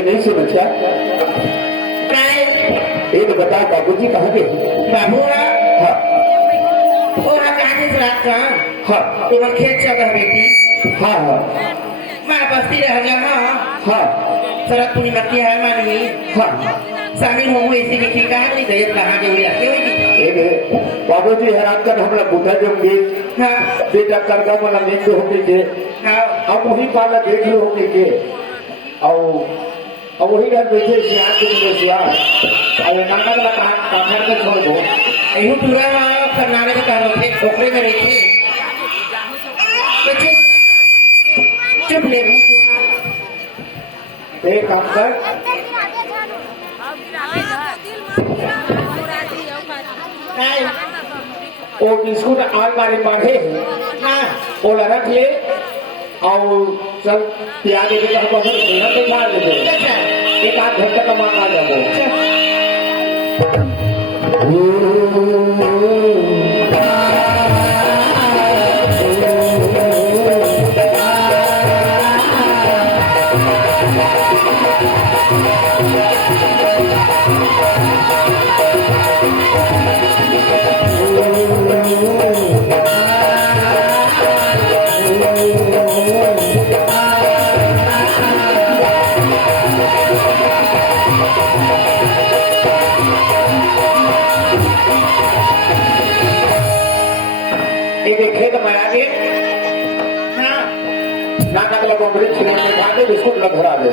ये नहीं से बच्चा ये तो बता बाबूजी कहाँ गए? बाबू हाँ वो कहाँ से रात का हाँ तुम्हारे खेत चल रहा बेटी हाँ हाँ मैं बस्ती रह जा हाँ सड़क पूरी मक्की है मानी हाँ शामिल हूँ इसी लिखी कहा नहीं गए कहाँ के हुए रखे हुई बाबूजी हैरान कर हमला बुढ़ा जमगे हाँ बेटा करगा वाला नींद होने के हाँ अब वही पाला देख लो होने के और वही घर बैठे सियार के लिए सियार और नाना वाला काफर में छोड़ दो यही पूरा करनारे के कह रहे थे ओखरे में रही थी चुप ले एक काम कर वो बिस्कुट आल मारे बांधे हाँ वो रख ले और सब प्याज के हम बस सेहत पे छाड़ देते एक आध घंटा का मांग आ जाओ खेत में आगे हाँ नाना का वृक्ष में खा के बिस्कुट में भरा दे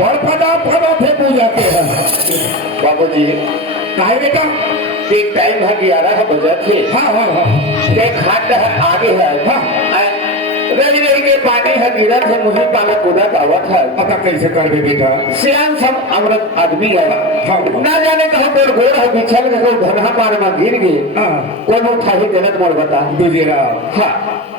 बड़ फटा फटा थे पूजा के है बाबूजी काहे बेटा एक टाइम है 11 बजे थे हाँ हाँ हाँ एक हाथ आगे है हाँ रही रही के पानी है गिरत है मुझे पाला कूदा दावत है पता कैसे कर दे बेटा सियान सब अमृत आदमी है हाँ ना जाने कहा पर गोर है बिछल के कोई धनहा पार में गिर गए हाँ कोई उठा ही देनत मोर बता दूजेरा हाँ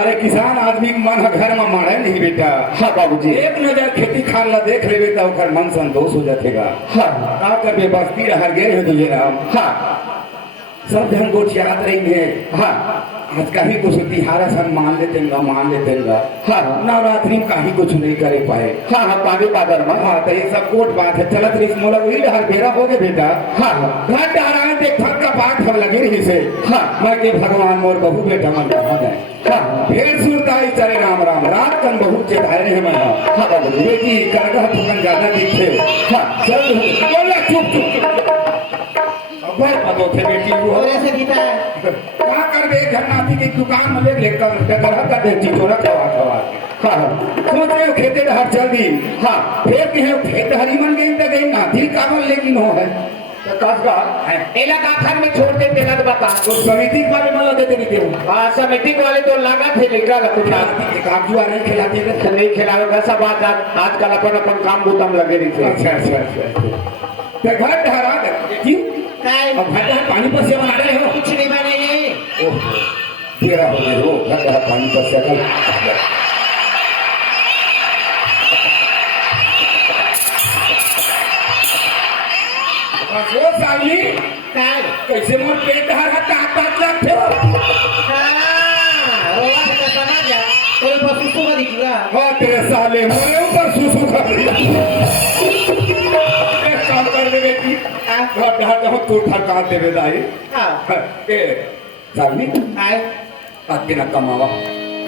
अरे किसान आदमी के मन घर में मारे नहीं बेटा हाँ बाबूजी एक नजर खेती खान ला देख लेबे तो ओकर मन संतोष हो जातेगा हाँ का कर बेबस्ती रहर गए है दूजेरा हाँ सब जन गोठियात रही है हाँ आज कहीं कुछ तिहारा सब मान लेते हाँ नवरात्रि में कहीं कुछ नहीं करे पाए हाँ हाँ पानी पादर में हाँ तो ये सब कोट बात है चलत रही मोला वही डहर बेरा हो गए बेटा हाँ हाँ घर डहरा देख थक का बात हम लगे रही से हाँ मैं के भगवान मोर बहु बेटा मन कहा है हाँ फिर सुरताई चले राम राम रात कन बहुत चेताए रहे मैं हाँ बाबूजी बेटी करगह थकन ज्यादा दिखे हाँ चल बोला चुप चुप अब पतो थे बेटी वो और ऐसे गीता है क्या कर बे घर नाती की दुकान में ले लेकर डगर कर दे चिचोरा खवा खवा हाँ हाँ सोच रहे हो खेते डहर चल दी हाँ फिर कहे खेत हरी मन गई तो गई नाती काबल लेकिन हो है तो कसगा इलाका खन में छोड़ दे देना तो बता तो समिति के बारे में लगे देनी देव हाँ समिति वाले तो लगा थे निकल कुछ एक आप जुआ नहीं खिलाते थे नहीं खिलावे सब बात आजकल अपन अपन काम बूतम लगे रही थे अच्छा अच्छा अच्छा तो घर डहरा दे क्यों काय अब घर डहर पानी पर से बना रहे हो कुछ नहीं बनेंगे ओहो तेरा हो गए हो घर डहर पानी पर से कल वो साली काय कैसे मोर पेट डहर है ताकत लगते हो हाँ रोवा का समझ जा कोई पशु सुबह दिखेगा हाँ तेरे साले मोरे ऊपर सुसु कर एक काम कर दे बेटी घर डहर जहाँ तू ठरका देवे दाई हाँ ए साली काय आपके ना कमावा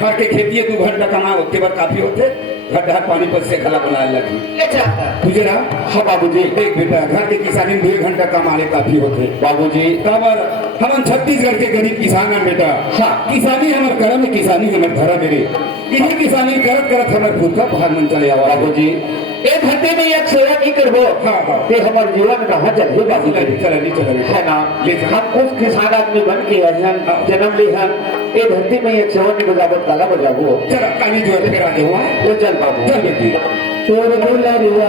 घर के खेती 2 घंटा कमाओ उसके बाद काफी होते घर डहर पानी पर से खला बनाने लगी ले चाहता तुझे ना हाँ बाबूजी देख बेटा घर के किसानी में 2 घंटा कमाने काफी होते बाबूजी तबर हम छत्तीसगढ़ के गरीब किसान हैं बेटा हाँ किसानी हमारे कर्म है किसानी हमारे धर्म मेरे यही किसानी करत करत हमारे खुद का भार मन चले आवा बाबूजी एक घंटे में एक सेवा की करबो हाँ हाँ ते हमारे जीवन कहाँ चले बाबूजी चल है ना लेकिन हम कुछ किसान आदमी बन के हन जन्म ली हन एक घंटे में एक सेवा की बजावट काला बजाबो चल कहानी जो है फिर आ जाओ वो चल बाबू चल बेटी तोर दुलरुआ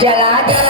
जला जला